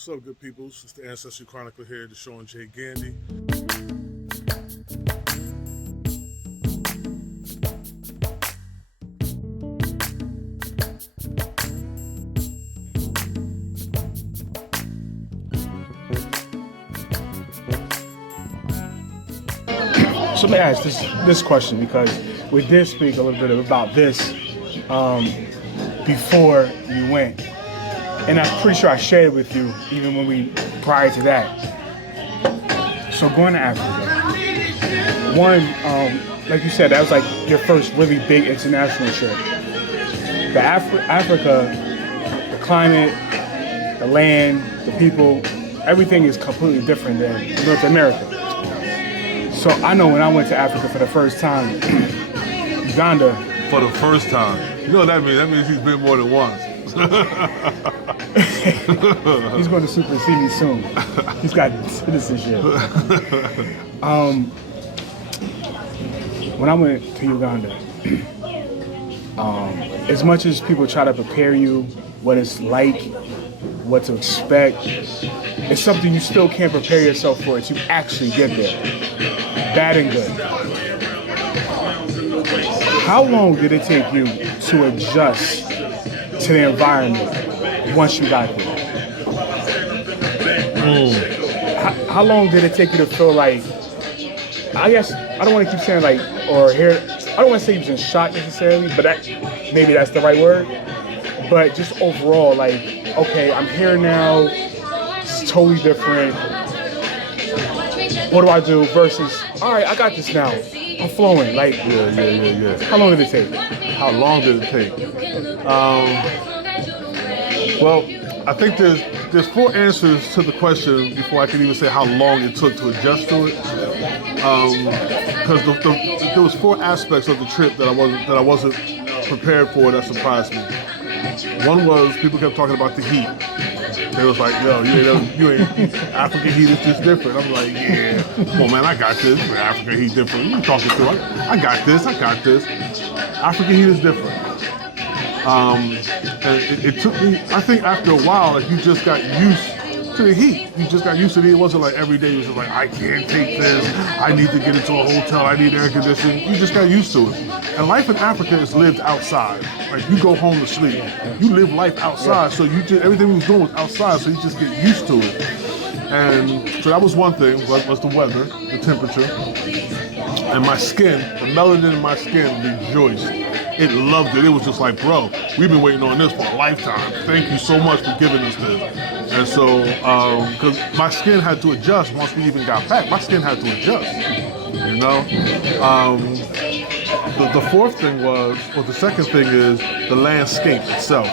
What's up, good peoples? It's the Ancestry Chronicler here, the Sean J. Gandy. So let me ask this question, because we did speak a little bit about this before you went, and I'm pretty sure I shared it with you even when we prior to that. So going to Africa, one, like you said, that was like your first really big international trip. The Africa, the climate, the land, the people, everything is completely different than North America. So I know when I went to Africa for the first time, Uganda. For the first time. You know what that means? That means he's been more than once. He's going to supersede me soon. He's got citizenship. When I went to Uganda, as much as people try to prepare you, what it's like, what to expect, it's something you still can't prepare yourself for until you actually get there. Bad and good. How long did it take you to adjust to the environment once you got there? How long did it take you to feel like, I guess, I don't want to keep saying like, or here, I don't want to say you was in shock necessarily, but maybe that's the right word. But just overall, like, okay, I'm here now, it's totally different. What do I do versus, all right, I got this now. I'm flowing. Like, Yeah. How long did it take? How long did it take? Well, I think there's four answers to the question before I can even say how long it took to adjust to it. Because there was four aspects of the trip that I wasn't prepared for that surprised me. One was people kept talking about the heat. They was like, yo, you ain't African heat is just different. I'm like, yeah, come on, man, I got this. African heat different. What are you talking to? I got this. African heat is different. And it took me, I think after a while, like, you just got used to the heat. You just got used to it. It wasn't like every day it was just like, I can't take this. I need to get into a hotel. I need air conditioning. You just got used to it. And life in Africa is lived outside. Like, you go home to sleep. You live life outside. So everything we was doing was outside. So you just get used to it. And so that was one thing, was the weather, the temperature. And my skin, the melanin in my skin rejoiced. It loved it. It was just like, bro, we've been waiting on this for a lifetime. Thank you so much for giving us this. And so, because my skin had to adjust once we even got back. My skin had to adjust, you know? The fourth thing was, or the second thing is the landscape itself.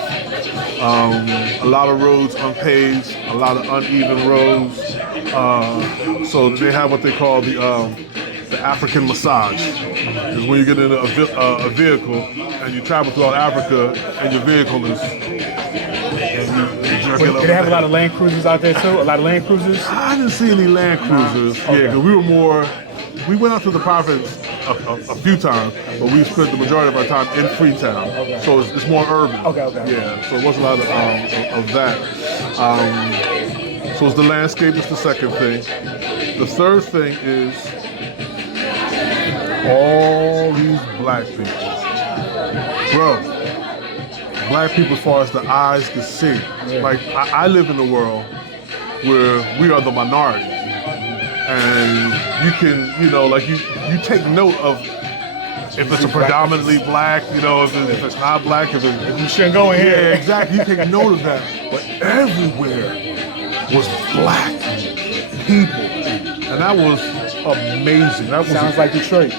A lot of roads unpaved, a lot of uneven roads. So they have what they call the African massage. Is when you get in a vehicle and you travel throughout Africa and your vehicle is... Did they have a lot of Land Cruisers out there too? A lot of Land Cruisers? I didn't see any Land Cruisers. Okay. Yeah, because we went out to the province a few times, but we spent the majority of our time in Freetown. Okay. So it's more urban. Okay. Yeah, so it wasn't a lot of that. So it's the landscape is the second thing. The third thing is all these black people. Bro, black people as far as the eyes can see. Yeah. Like, I live in a world where we are the minority. And you can, like you take note of if it's a predominantly black, if it's not black, if You shouldn't go in here. yeah, exactly. You take note of that. But everywhere was black people. And that was amazing. That was Sounds like Detroit.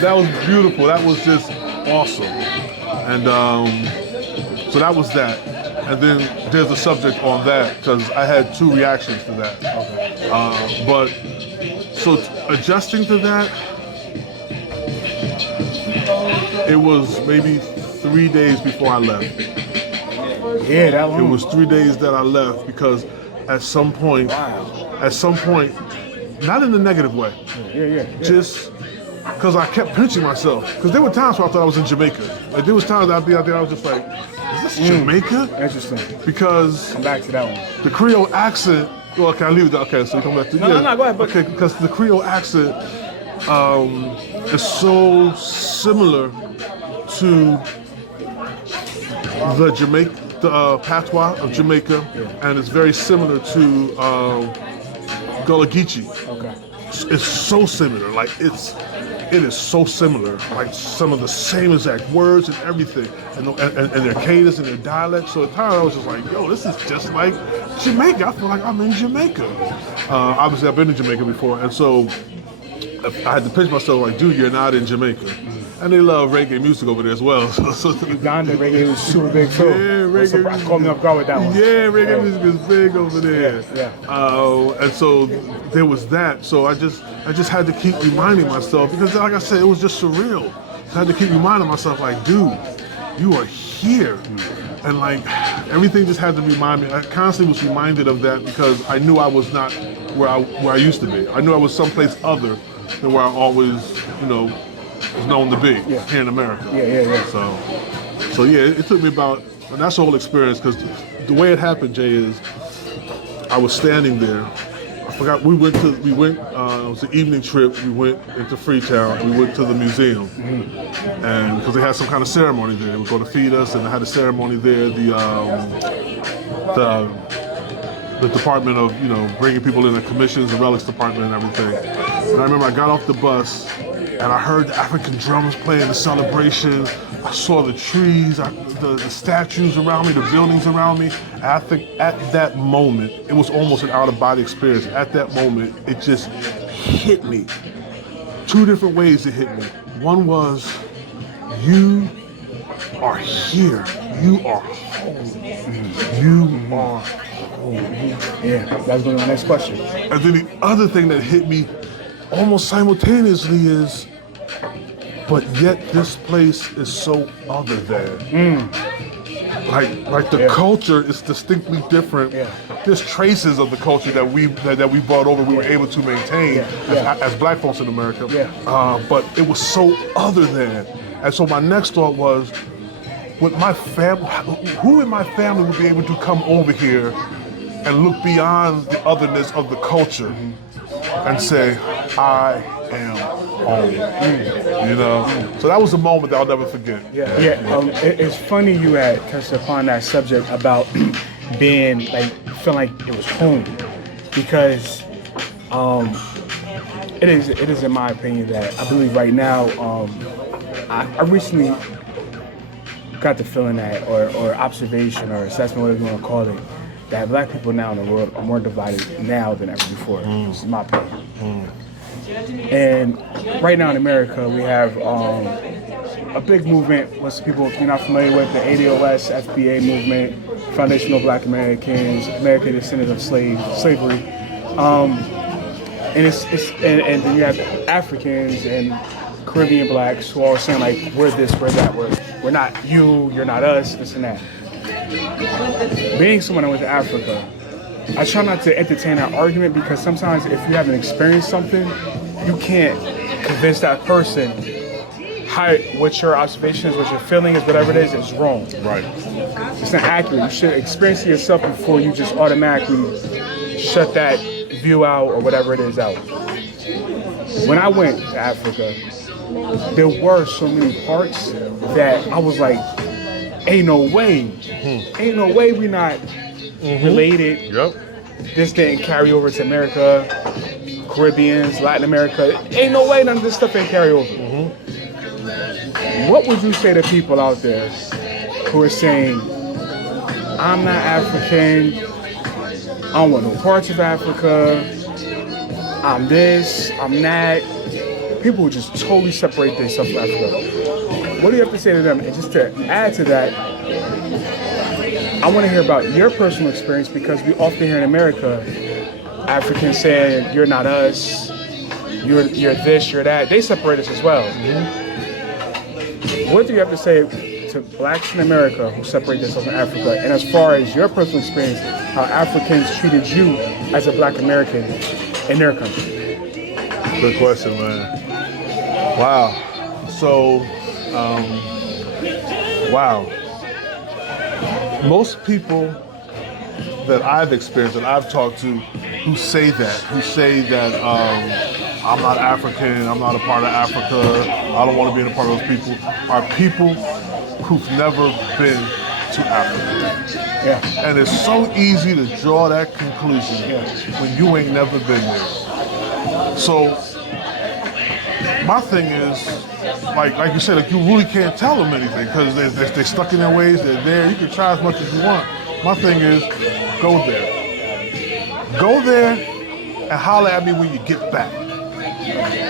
that was beautiful. That was just awesome. And so that was that. And then there's a subject on that, because I had two reactions to that. Okay. But so adjusting to that, it was maybe 3 days before I left. Yeah, that long. It was 3 days that I left, because at some point, not in a negative way, Yeah. just because I kept pinching myself. Because there were times where I thought I was in Jamaica. Like there was times I'd be out there, I was just like, is this Jamaica? Interesting. Because Come back to that one. the Creole accent. Well, can I leave it? Okay, so you come back to No, go ahead. But okay, because the Creole accent is so similar to the patois of Jamaica, and it's very similar to Gullah Geechee. okay. It's so similar, like it is so similar, like some of the same exact words and everything, and their cadence and their dialect. So at times I was just like, yo, this is just like Jamaica. I feel like I'm in Jamaica. Obviously, I've been to Jamaica before, and so I had to pinch myself like, dude, you're not in Jamaica. And they love reggae music over there as well. So Uganda reggae was super big too. Yeah, reggae music. Caught me off guard with that one. Yeah, reggae music is big over there. Yeah. And so there was that. So I just had to keep reminding myself, because like I said, it was just surreal. So I had to keep reminding myself, like, dude, you are here. And like everything just had to remind me. I constantly was reminded of that because I knew I was not where I used to be. I knew I was someplace other than where I always, was known to be here in America. Yeah. So yeah, it took me about, and that's the whole experience, because the way it happened, Jay, is I was standing there. I forgot, it was an evening trip. We went into Freetown. We went to the museum. And because they had some kind of ceremony there. They were going to feed us, and they had a ceremony there. The department of, bringing people in, the commissions, the relics department and everything. And I remember I got off the bus, and I heard the African drums playing the celebration. I saw the trees, the statues around me, the buildings around me. And I think at that moment, it was almost an out-of-body experience. At that moment, it just hit me. Two different ways it hit me. One was, you are here. You are home. You are home. Yeah, that's going to be my next question. And then the other thing that hit me almost simultaneously is, but yet this place is so other than. Like the culture is distinctly different. Yeah. There's traces of the culture that we brought over, we were able to maintain as black folks in America. But it was so other than. And so my next thought was, with my family, who in my family would be able to come over here and look beyond the otherness of the culture and say, I am home. So that was a moment that I'll never forget. It's funny you had touched upon that subject about being like, feeling like it was home, because it is in my opinion that I believe right now, I recently got the feeling that, or observation or assessment, whatever you want to call it, that black people now in the world are more divided now than ever before. This is my opinion. And right now in America, we have a big movement. Most people, if you're not familiar with, the ADOS, FBA movement, Foundational Black Americans, American Descendants of Slavery. And then you have Africans and Caribbean blacks who are saying like, we're this, we're that, we're not you, you're not us, this and that. Being someone that went to Africa, I try not to entertain that argument, because sometimes if you haven't experienced something, you can't convince that person what your observation is, what your feeling is, whatever it is wrong. Right. It's not accurate. You should experience it yourself before you just automatically shut that view out or whatever it is out. When I went to Africa, there were so many parts that I was like, ain't no way. Ain't no way we not related. Yep. This didn't carry over to America, Caribbeans, Latin America. Ain't no way none of this stuff ain't carry over. What would you say to people out there who are saying, I'm not African, I don't want no parts of Africa, I'm this, I'm that? People who just totally separate themselves from Africa. What do you have to say to them? And just to add to that, I want to hear about your personal experience, because we often hear in America, Africans saying, you're not us, you're this, you're that. They separate us as well. What do you have to say to blacks in America who separate themselves from Africa? And as far as your personal experience, how Africans treated you as a black American in their country? Good question, man. Wow. So, wow. Most people that I've experienced, that I've talked to, who say that I'm not African, I'm not a part of Africa, I don't want to be a part of those people, are people who've never been to Africa. Yeah. And it's so easy to draw that conclusion when you ain't never been there. So my thing is, like you said, like you really can't tell them anything because they're stuck in their ways, they're there. You can try as much as you want. My thing is, go there. Go there and holler at me when you get back.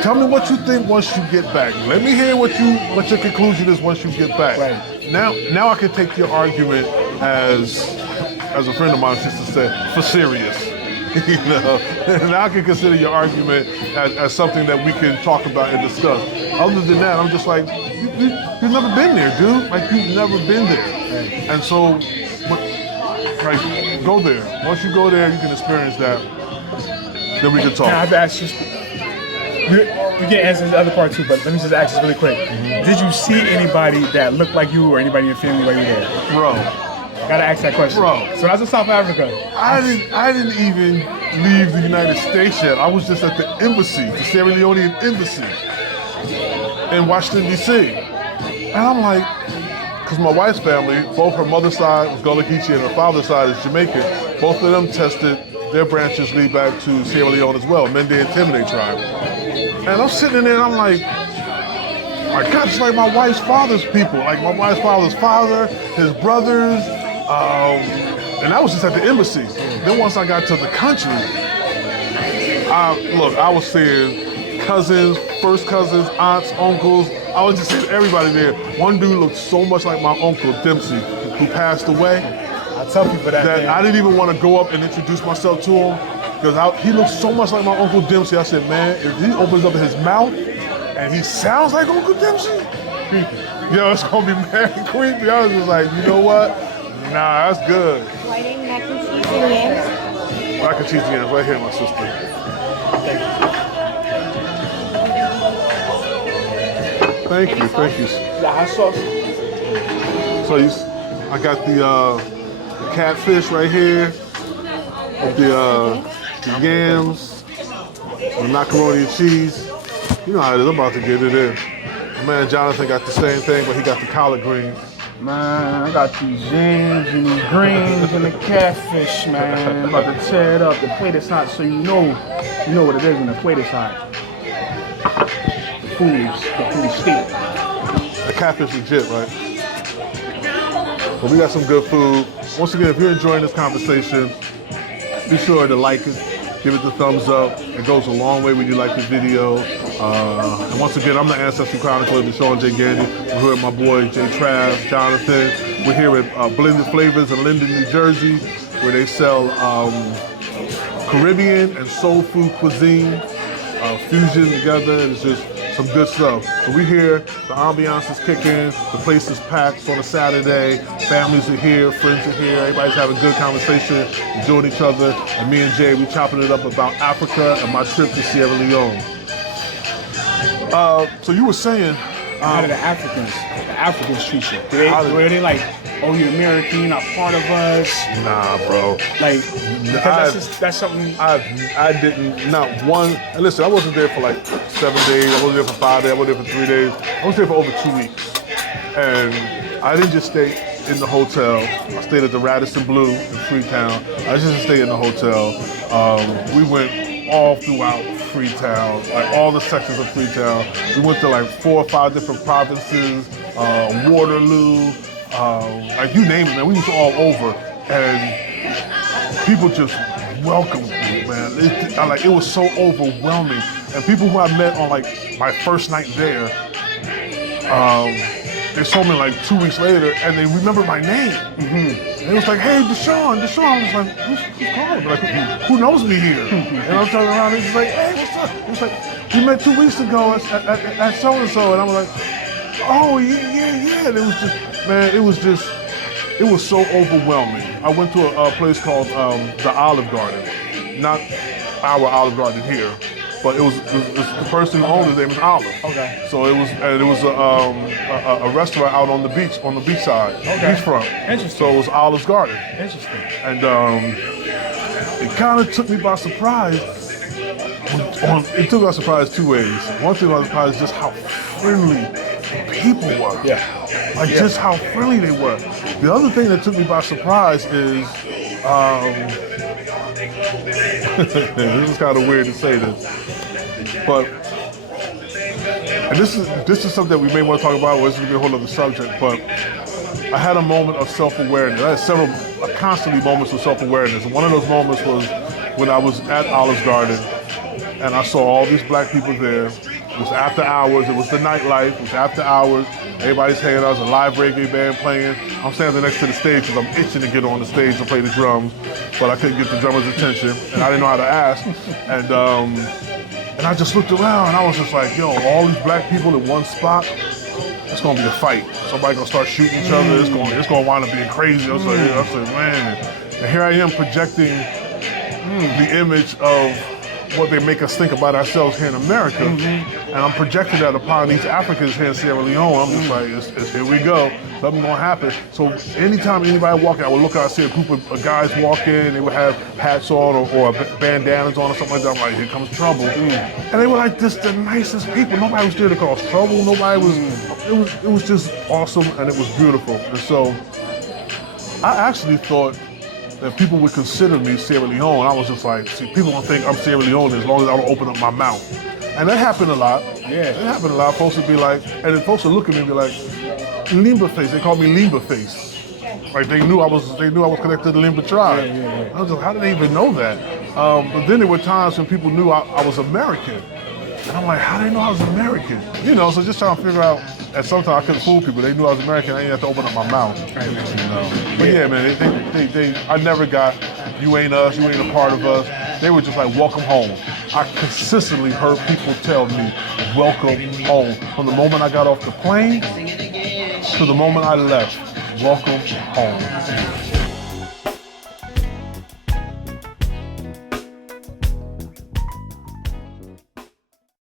Tell me what you think once you get back. Let me hear what your conclusion is once you get back. Right. Now I can take your argument as a friend of mine used to say, for serious. You know, and I can consider your argument as something that we can talk about and discuss. Other than that, I'm just like, you've never been there, dude. Like, you've never been there. Right. And so, like, go there. Once you go there, you can experience that. Then we can talk. Now, I have to ask you, you can answer the other part too, but let me just ask this really quick. Did you see anybody that looked like you or anybody in your family while you were there? Bro. Gotta ask that question. Bro. So I was in South Africa. I didn't even leave the United States yet. I was just at the embassy, the Sierra Leone embassy in Washington, D.C. And I'm like, because my wife's family, both her mother's side was Gullah Geechee and her father's side is Jamaican. Both of them tested, their branches lead back to Sierra Leone as well, Mende and Timide tribe. And I'm sitting in there and I'm like, my God, it's like my wife's father's people, like my wife's father's father, his brothers, and I was just at the embassy. Then once I got to the country, I was seeing cousins, first cousins, aunts, uncles. I was just seeing everybody there. One dude looked so much like my uncle, Dempsey, who passed away. I tell people that I didn't even want to go up and introduce myself to him because he looked so much like my Uncle Dempsey. I said, man, if he opens up his mouth and he sounds like Uncle Dempsey, yo, it's gonna be mad creepy. I was just like, you know what? Nah, that's good. Whiting mac and cheese and yams. Mac and cheese and yams right here, my sister. Thank you. The hot sauce. So I got the catfish right here, with the yams, the macaroni and cheese. You know how it is. I'm about to get it in. My man Jonathan got the same thing, but he got the collard greens. Man, I got these yams and these greens and the catfish, man. I'm about to tear it up. The plate is hot, so you know what it is when the plate is hot. The food is steep. The catfish legit, right? But we got some good food. Once again, if you're enjoying this conversation, be sure to like it, give it the thumbs up. It goes a long way when you like the video. And once again, I'm the Ancestry Chronicler, Deshaun J. Gandy. We're here with my boy J. Trav, Jonathan. We're here at Blended Flavors in Linden, New Jersey, where they sell Caribbean and soul food cuisine, fusion together, and it's just some good stuff. But we're here, the ambiance is kicking, the place is packed on a Saturday, families are here, friends are here, everybody's having good conversation, enjoying each other, and me and Jay, we chopping it up about Africa and my trip to Sierra Leone. So you were saying... how do the Africans treat you? Were they like, oh, you're American, you're not part of us? Nah, bro. Like, because that's something... I didn't, not one... And listen, I wasn't there for like 7 days, I wasn't there for 5 days, I wasn't there for 3 days. I was there for over 2 weeks. And I didn't just stay in the hotel. I stayed at the Radisson Blu in Freetown. I just didn't stay in the hotel. We went all throughout Freetown, like all the sections of Freetown. We went to like 4 or 5 different provinces, Waterloo, like you name it, man. We was all over, and people just welcomed me, man. It was so overwhelming. And people who I met on like my first night there, they told me like 2 weeks later, and they remembered my name. And it was like, hey, Deshaun. I was like, who's calling? Like, who knows me here? And I'm turning around, and he's like, hey, what's up? He was like, we met 2 weeks ago at so-and-so. And I was like, oh, yeah. And it was just, man, it was so overwhelming. I went to a place called the Olive Garden. Not our Olive Garden here, but it was the person who owned his name was Olive. Okay. So it was a restaurant out on the beach side, beachfront. Interesting. So it was Olive's Garden. Interesting. And it kind of took me by surprise. It took me by surprise two ways. One thing by surprise is just how friendly people were. Yeah. Like just how friendly they were. The other thing that took me by surprise is, this is kind of weird to say this, but, and this is something that we may want to talk about, or this is going to be a whole other subject, but I had a moment of self-awareness. I had constantly moments of self-awareness. And one of those moments was when I was at Olive's Garden and I saw all these black people there. It was after hours, it was the nightlife, it was after hours. Everybody's hanging out, there's a live reggae band playing. I'm standing next to the stage because I'm itching to get on the stage and play the drums, but I couldn't get the drummer's attention and I didn't know how to ask. And I just looked around and I was just like, yo, all these black people in one spot, it's gonna be a fight. Somebody gonna start shooting each other, it's gonna wind up being crazy. I said, man. And here I am projecting the image of what they make us think about ourselves here in America, and I'm projecting that upon these Africans here in Sierra Leone. I'm just like, it's here we go, something gonna happen. So anytime anybody walk in, I would look out, see a group of guys walk in, they would have hats on or bandanas on or something like that. I'm like, here comes trouble. And they were like just the nicest people. Nobody was there to cause trouble. Nobody was, it was just awesome and it was beautiful. And so I actually thought that people would consider me Sierra Leone. I was just like, see, people don't think I'm Sierra Leone as long as I don't open up my mouth. And that happened a lot. Yeah. It happened a lot. Folks would be like, and then folks would look at me and be like, Limba face. They called me Limba face. Like they knew I was connected to the Limba tribe. Yeah. I was like, how did they even know that? But then there were times when people knew I was American. And I'm like, how do they know I was American? You know, so just trying to figure out, and sometimes I couldn't fool people. They knew I was American, I didn't have to open up my mouth. You know? But yeah, man, I never got, you ain't us, you ain't a part of us. They were just like, welcome home. I consistently heard people tell me, welcome home. From the moment I got off the plane to the moment I left, welcome home.